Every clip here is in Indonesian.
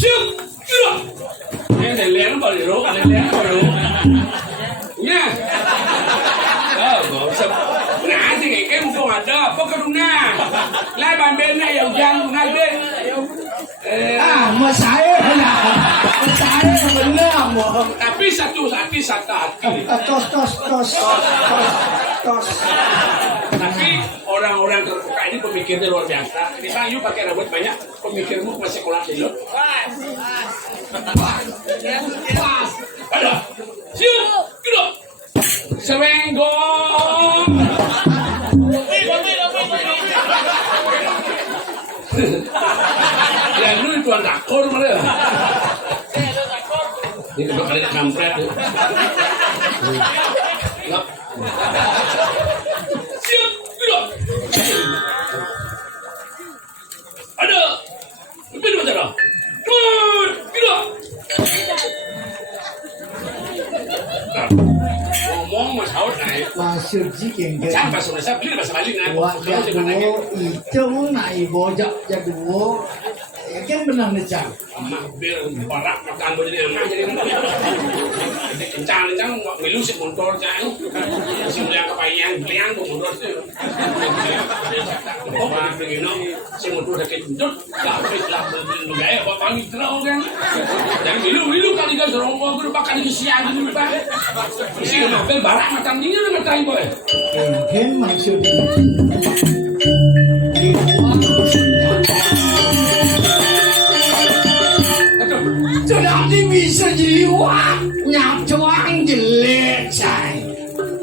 siap gerak. Ini leleng baru, leleng baru. Ya. Oh, nggak usah. Nah, thì cái một câu ada apa keduna? Lai ban bên này yang jang ngay bên. Mas saya benar mau. Tapi satu hati. Tos. Tapi orang-orang terbuka ini pemikirnya luar biasa. Misalnya you pakai rambut banyak, pemikirmu masih sekolah dulu. Ada. Siap, gerak. Serenggong. Ya lu itu anak akor malah. Ini kedua kali kampret. Siap, gerak. Ada. Lebih dua cara. Gerak. Ngomong mas haut naik. Masuk jikin ke. Siapa sudah saya beli bahasa Bali naik. Wah, jaduo itu naik bojak jaduo. Ya kan benar necang. Emak bir barak makan jadi emak jadi kencang milu si motor cang. Si mulia kepayang beliang tu motor tu. Oh, begini si motor dah kentut, dah habis lah gaya apa ni terau kan. Dan milu kali kan serong aku pakai di siang dulu pak. Si mobil barak makan dia dengan time boy. Kan maksud sudah bisa diliwat nyatuang jelek say.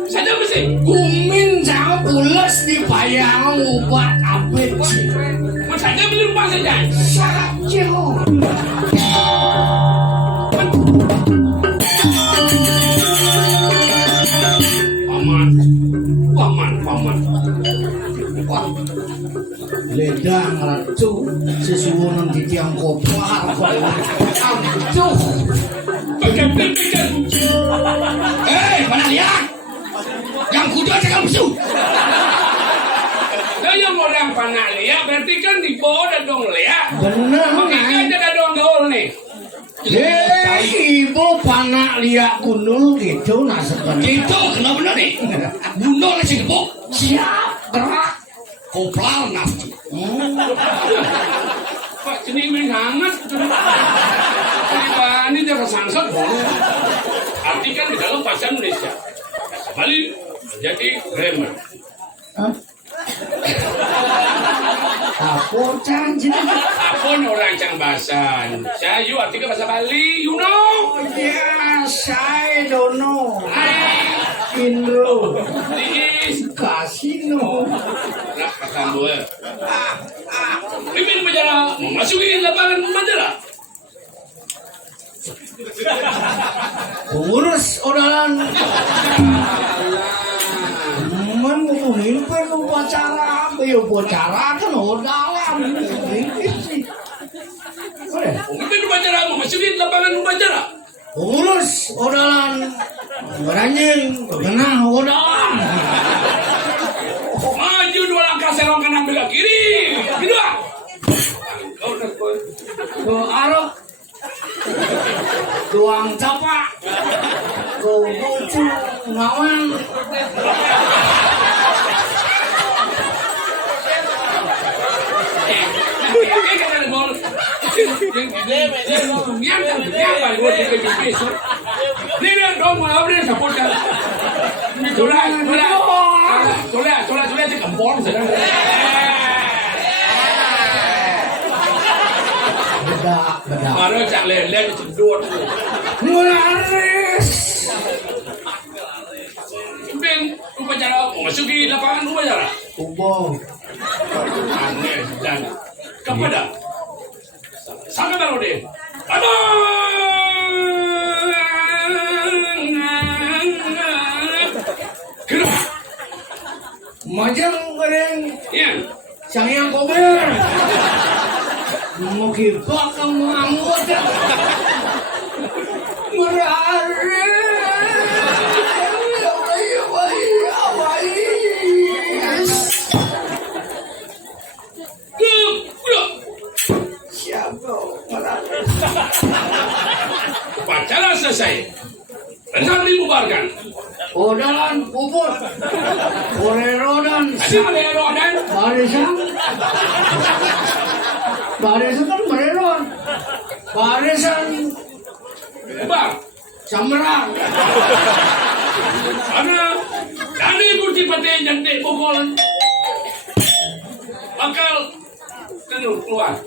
Saja mesti Kumin sama pulas dibayang obat abet sih. saja belum pas saja. Sajo. Paman. Wah, ledang ratu sesuwunan di tiang kopar. Aduh. Pekan. Mana lihat? Yang kuda cakap musuh. Nah, yang orang panah lihat berarti kan di bawah ada dong lihat. Benar. Makanya ada dong gaul nih. Ibu panah lihat gundul gitu nasekan. Itu kenapa benar nih? Gundul sih gebok. Siap gerak. Koplar nafsu. Pak jenis main hangat. Ini dia kesangsat. Arti kan di dalam bahasa Indonesia. Bali jadi grammar. Apa janji? Apa orang yang bahasa Indonesia? You artinya bahasa Bali, you know? Ya, saya don't know. Indro, Please. kasino. Nak pakai dua. Pimpin penjara, memasuki lapangan penjara. Urus odalan. Man ngomongin perlu upacara, upacara kan odalan. Pimpin penjara, memasuki lapangan penjara. Urus odalan. Beranjing, kenal odalan. Maju 2 langkah serong kanan belah kiri. Kedua. Ke arok. Tuang capak. Ke bucu ngawan. Dia dong mau apa dia support kan? Tolak je kempon sudah. Bedak. Baru cak lele cedut. Mularis. Pimpin upacara masuki lapangan upacara. Ubong. Aneh dan kepada sampai baru deh. Aduh. Gerak. Majang goreng. Iya. Sang yang kober. Mau kibak kamu anggota. Berare. Siapa? Upacara selesai. Rencana dibubarkan. Odalan puput. Korerodan. Tadi menerodan. Barisan. Barisan kan mereron. Barisan Bang, Samran. karena dari kursi peti jantik pukul bakal keluar.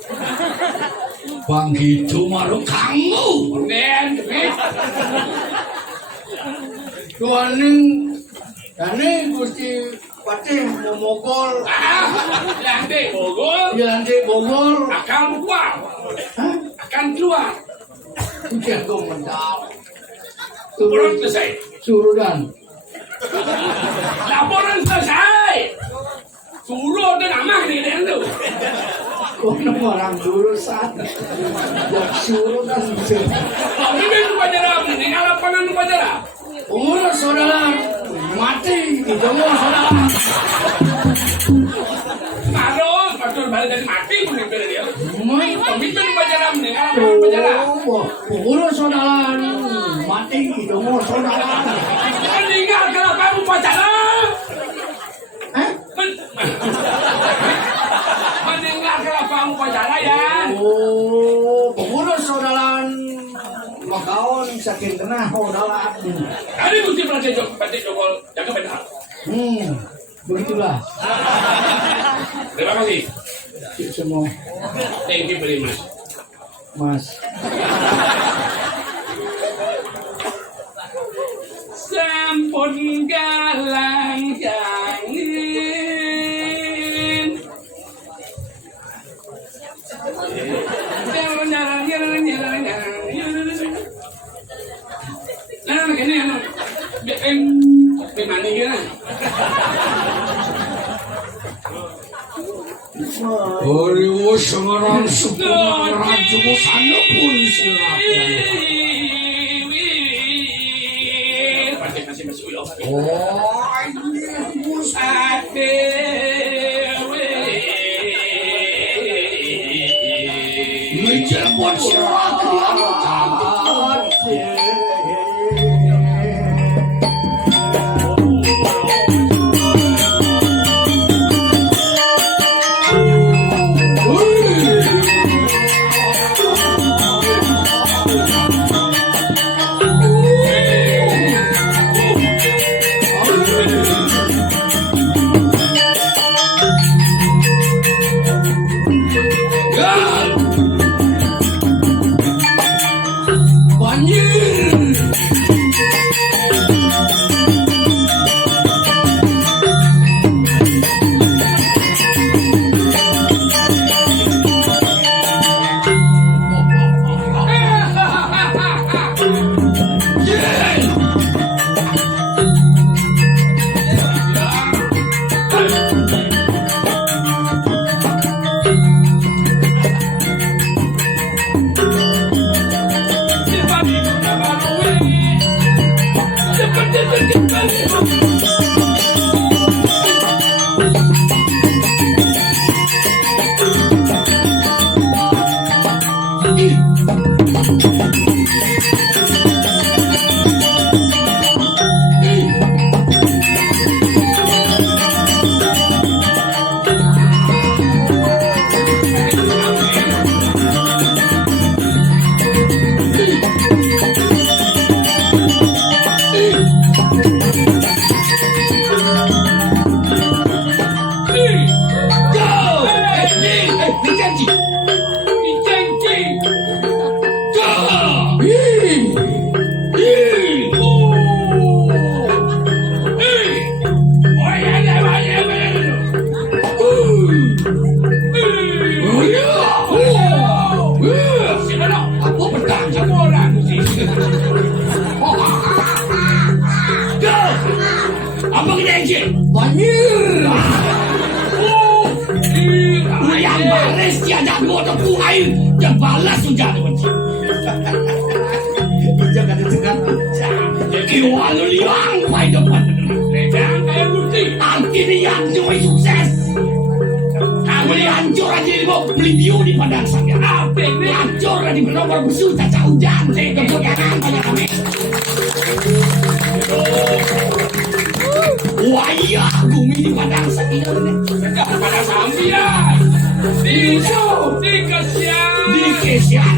Bang gitu malu kamu. Dan Tuaning Gusti Patih memukul jantik pukul Jantik Bogor. akan keluar. Hah? Akan keluar. Jago mental. Laporan selesai. Surudan. Laporan selesai. Suruh dan amah nih dan tu. Kono orang jurusan. Jak surudan. Pemimpin upacara ini lapangan upacara. Umur saudara mati di tengah saudara. Harus pastor balik dari mati pemimpin dia. Pemimpin upacara ini lapangan upacara. Umur saudara mati di tengah saudara. Meninggal ke lapangan upacara. Eh? Meninggal ke lapangan upacara ya. Oh, pengurus saudara makaon saking kena saudara. Tadi Gusti Pati Jokol jaga benar. Begitulah. Terima kasih. Semua Thank you very much. Mas. Sampun galang angin. Nah, begini ya. Gimana gini? Oriwo Semarang sepuluh raja sana polisi menjemput Apa kita yang banjir. Yang balas tiada dua tepu air, yang balas sudah teman. Jangan dengar. Jadi walau liang pai depan, ledang kayak bukti. Anti liang cuma sukses. Kamu hancur aja mau beli view di padang saya. Apa ini hancur di di nomor busuk caca hujan kebutangan banyak kami. Wah iya, bumi di padang sakit pada sambian di kesian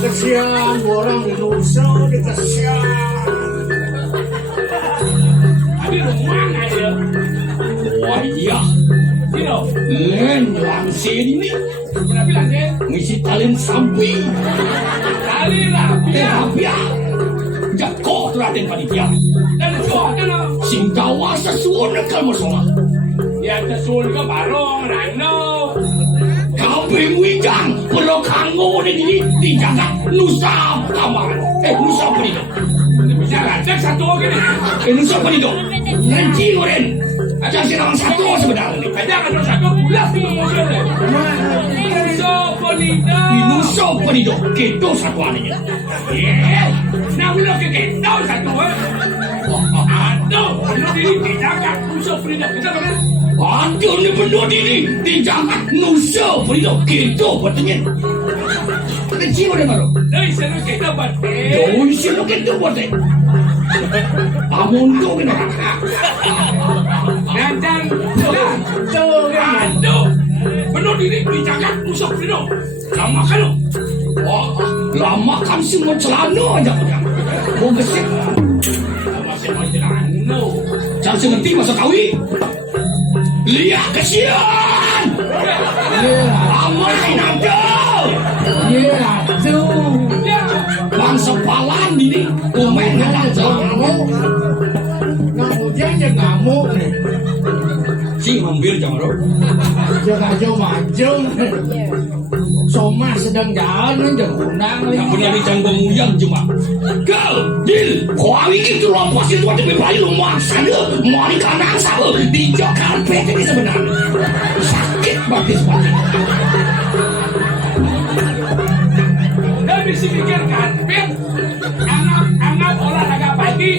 kesian orang Indonesia kesian. tapi rumah aja wah iya gitu langsir ini kita bilang deh misi talent sampai kali rapia rapia jago teratin panitia dan kok kan sing kawa sesuatu kalau masalah ya kesul ke barong rano kambing wijang perlu kanggo ini dijaga nusa kamar nusa penido bisa ngajak satu gini nusa penido nanti oren ada sirang satu sebenarnya aja kan satu bulan itu mobilnya nusa penido gitu satu anehnya nah udah ke tahu satu aduh benar diri dijaga musuh perintah kita kan aduh ini benar diri dijaga nusa penido gitu bertanya kecil udah baru dari sana kita bate jauh isi lo gitu buat deh amun tuh kena dan aduh benar diri dijaga musuh perintah lama kan lo lama kan semua celana aja mau besik masih celana jangan sengerti masa kawi lihat kesian amal ada bangsa palan ini komen aja Hujan je ngamuk nih. si ngambil jangan lo Jaga maju. Soma sedang jalan aja undang yang benar di canggung yang cuma gal dil kawi itu loh pasti tuh tapi bayi lo maksanya mau di kanan sama di Jakarta ini sebenarnya sakit banget sekali dan bisa pikirkan Pin anak olahraga pagi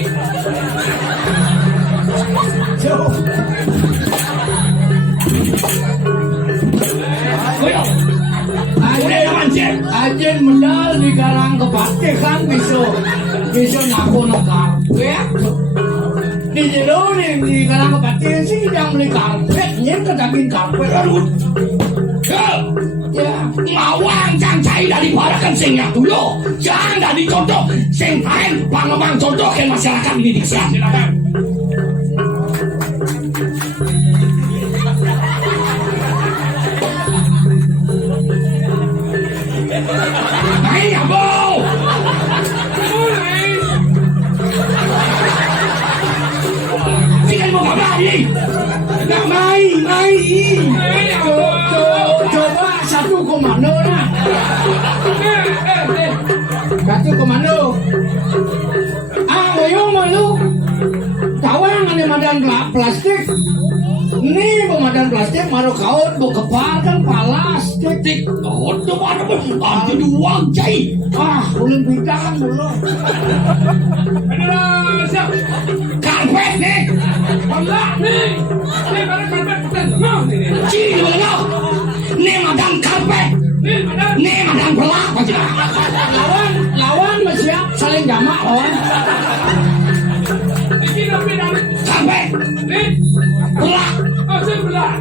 Ajen mendal di garang kepake kan bisa ngaku karpet. Di jero nih di garang kepake sih yang beli karpet, nyen kedakin karpet. Ya, mawang jangan cai dari barakan sing nyatu yo. Jangan dari contoh sing lain pangembang contoh ke masyarakat ini dikesian. silakan Main ya, Bo. Tinggal mau kabar ini. Nah, main. Coba satu komando lah. Satu komando. Wayong malu. Tawang ada madan plastik. Ini pemadam plastik maru kaut bu kepal kan palas titik. Oh, tuh mana ada dua jai. Ulun bidang dulu. Indonesia Karpet nih. Allah nih ini baru karpet pesan mau ini Ciri mana? Nih madam karpet. nih madam Nih madam pelak aja. Lawan siap saling jamak lawan. ini tapi dari Karpet. nih Pelak. oh sebelah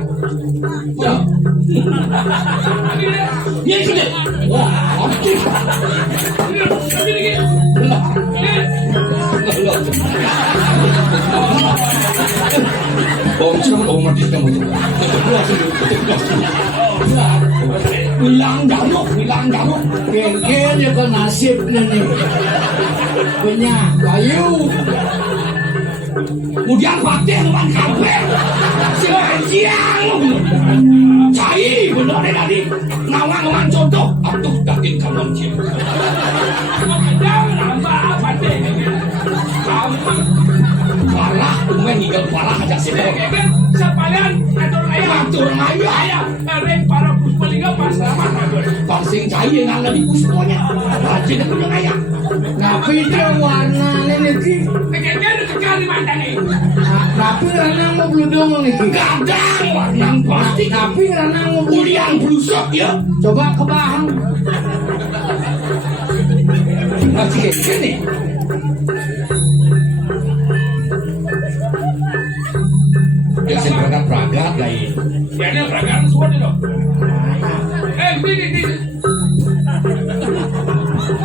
ini Ini gede. Wah, aktif. ini Oh, jangan mati kamu. Hilang darah. Kengkel je ke nasib nih. Punya kayu. Kemudian pakai teman karpet. Siang. Cai benar tadi. Nawang contoh. Aduh, dakin kamu cip. jangan nambah apa deh Parah, tumen hingga parah aja sih. Sapalian Atur ayo. Ren para puspalinga pasraman Pangsing cai yang ada di pusponya. Rajin aku yang ayah. Tapi dia warna ini. kayaknya itu Kalimantan nih Tapi ranang mau beludong nih. Gadang warnang plastik. Tapi ranang mau Ulian blusok ya. coba ke bahang. Sini. Ya saya berangkat lain. Ya ini peragam semua dia dong. Ini.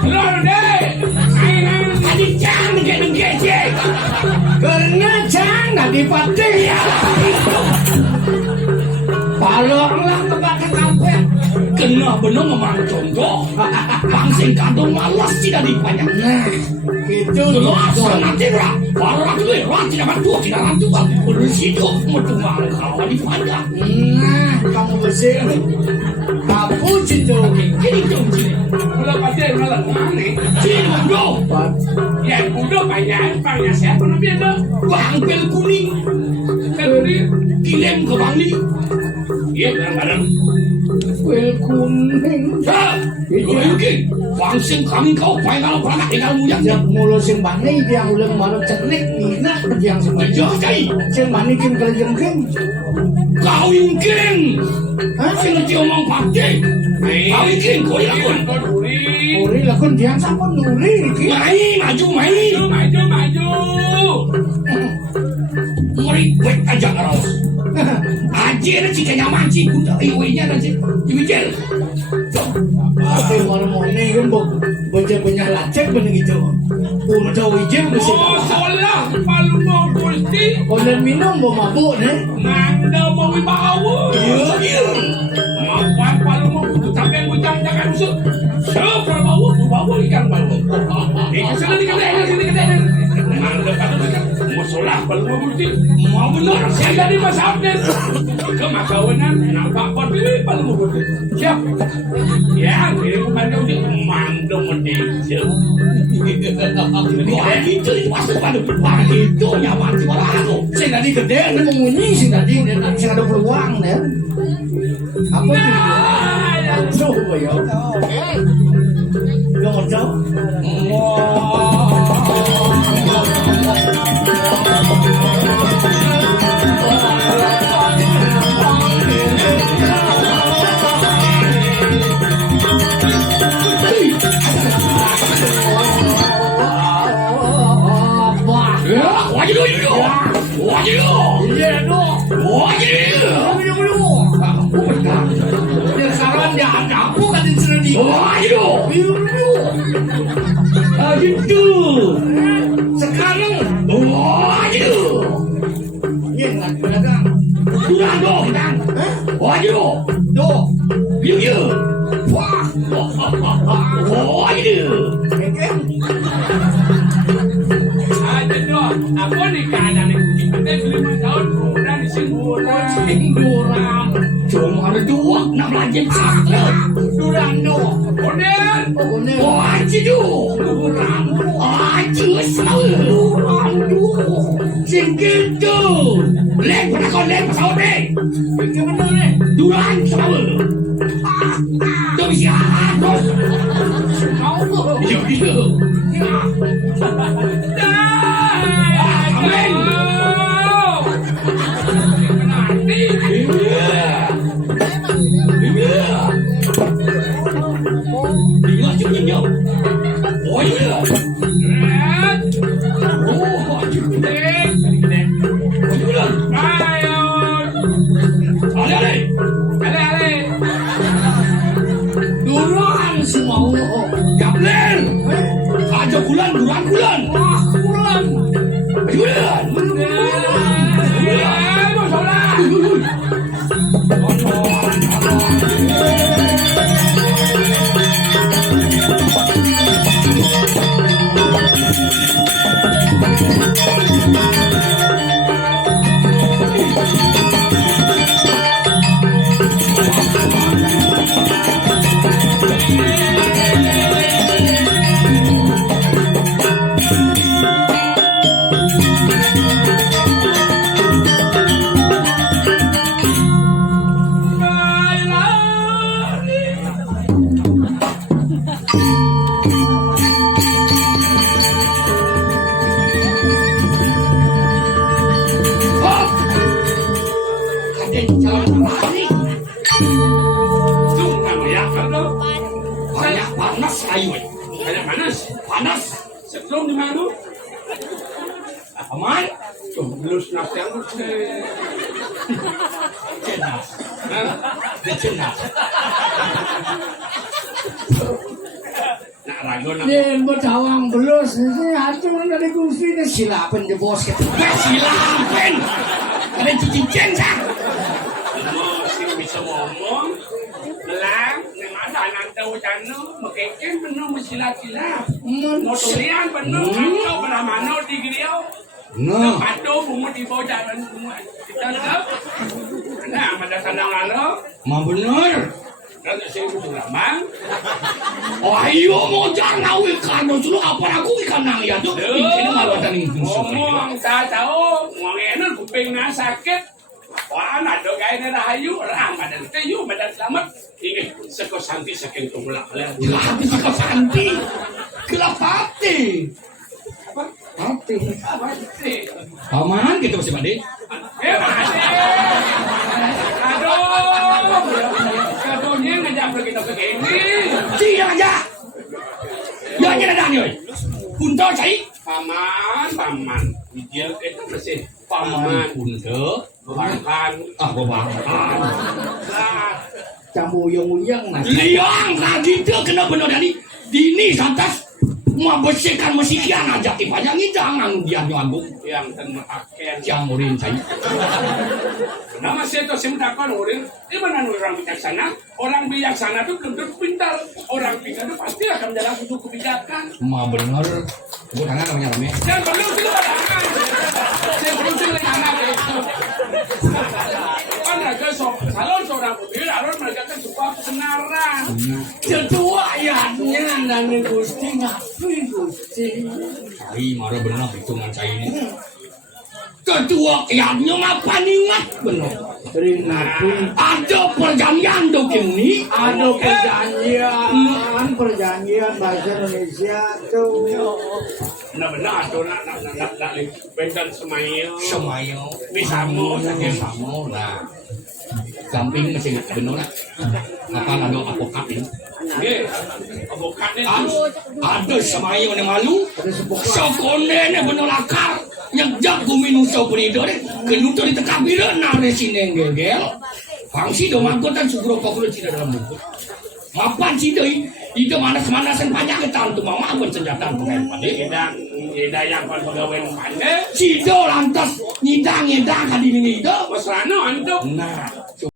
Lalu deh. Tadi jangan nge-nge-nge. Karena jangan dipatih ya. Balonglah kepada kafe. Kena benar memang contoh. Bangsing kantong malas tidak dipanjang. Nah, itu Jelas nanti lah. Kalau aku itu tidak bantu, tidak bantu. Udah situ mau cuma kalau dipanjang. Nah, kamu bersih. Kamu cinta Ini dong sini. Udah pasti malah mana? Sini dong. Ya udah banyak siapa namanya dong? Bang bel kuning. Tadi Kilem ke Bangli. iya bareng-bareng. Kuil kuning. Ya, itu mungkin. Bangsing kami kau pengen perangkat dengan muyang. Jak mulu sing bani yang ulang malu cenik nina yang semuanya. Jauh kali. Sing bani kin kelejengking. Kau ingin. Hah? Sing ngerti omong pakde. Kau ingin kau ilakun. Kau duri. Uri lakon diang sama nuri iki. Maju, maju. Maju. Meribet aja karos. Aji ada jika nyaman sih. Iwenya nanti. Dimikir. Tapi mana-mana kan bocah punya lacak bener gitu. Udah wijau mesti. Oh, salah. Palu mau pulti. Kalau minum mau mabuk nih. Nanda mau wibawa. Iya. Mapan palu mau butuh tapi yang bujang jangan usut. Siapa bawa ikan palu. Kesana di kedai. Nanda palu ikan. Musolah palu mau pulti. Mau benar. Saya jadi masaknya. Kemakawanan nampak pilih palu mau pulti. Siap. Ya, ini bukan dia mandong mending. Wah, itu masuk pada berbagai itu nyaman sih malah aku. Sing tadi gede ini mau ngunyi sing tadi sing ada peluang ya. Apa itu? Coba ya. Lo ngerti? Wajib. Iya dong. Wajib. Ya sekarang dia ada aku kan di sini. Wajib. Gitu. Sekarang Wajib. ini nggak pedagang. Sudah dong, dan. Wajib. Doh. Yuk. Wah. Wajib. Keken. Ada dong. Apa nih keadaan yang kita beli 5 tahun kemudian di Singapura. Durang. Cuma ada dua, nak belajar satu. Durang doh. Kemudian Pokoknya Wajib. durang. Wajib selalu. Durang doh. Singgil tu. Lek pada kau lek pasal ni. Gimana nih? Duran selalu. Tu bisa terus. Kau tuh. Yuk. Amin. Ingat cakapnya. Oh iya. Oh, bulan. Ale. Durang semua. Gablel. Aja bulan. Wah, bulan. Bulan. Banyak panas. Panas. Setrum di mana? Aman. Tuh, belus nasiang tuh. Cenas. Hah? Cenas. Nak ragu nak. Yen bocawang belus sih acung dari kursi ini silapen je bos kita. Silapen. Ada cincin sah. Masih bisa ngomong. Lang, ada anak tahu canu, makanya penuh mesilat-silat. Motorian penuh, atau mana di griau. Nah, Patuh bunga di bawah jalan semua. Kita tahu. Nah, ada sana lalu. mah bener. Kalau saya butuh ramang. Oh ayo mau jangan ikan dulu apa aku ikan nang ya tuh. Ini malu tadi Ngomong tak tahu, ngomongin kuping nak sakit. Wah, ada gaya rahayu, orang badan kayu, badan selamat. Ini sekos santi saking tumulak lah. Gelati suka santi. Gelap hati. Apa? Hati. Apa sih? Aman gitu masih Pak De. Masih. Aduh. Kadonya ngajak kita begini. Tidak aja. Ya kita dah ni. Punta cai. Paman. Dia itu masih paman. Punta. Bahkan. Bahkan. Nah, Cambuyung-uyung nah. Liang lagi tu kena benar dari dini santas. Mau bersihkan mesikian aja tipanya ni jangan dia nyambung. yang termakan. Jamurin cai. Nama saya itu semdakan orang. Di mana orang bijaksana? Orang bijaksana itu belum tentu pintar. Orang pintar itu pasti akan menjalankan suatu kebijakan. Mah benar. Ibu tangan namanya rame. Dan belum sila badangan. Saya belum sila anak itu. Kan mereka calon seorang putri harus menegakkan sebuah kebenaran. Ketua ayatnya dan Gusti ngapain Gusti? Cai marah benar hitungan cai ini. Ketua kiatnya apa ingat benar. Ringatin. Ada perjanjian dokini. Ada perjanjian bahasa Indonesia tuh. Benar-benar itu nak bentang semayo. Semayo. Bisamo. Bisamo lah. Gamping masih benar lah. Apa ada apokat ini? Nggih, avokatnya itu. Ada semayo ni malu. Ada sepuk Sokonde ni benar akar. Nyejak bumi nusa perido ni. Kenutur di tekap bila nak ni sini gegel. Fangsi do mangkutan sugro pakulu cina dalam buku. Mapan cina itu manas-manasan panjang kita untuk mama pun senjata pengen pada. Yang kon pegawai pandai. Cina lantas nyidang hadir ini itu. Wasrano antuk. Nah,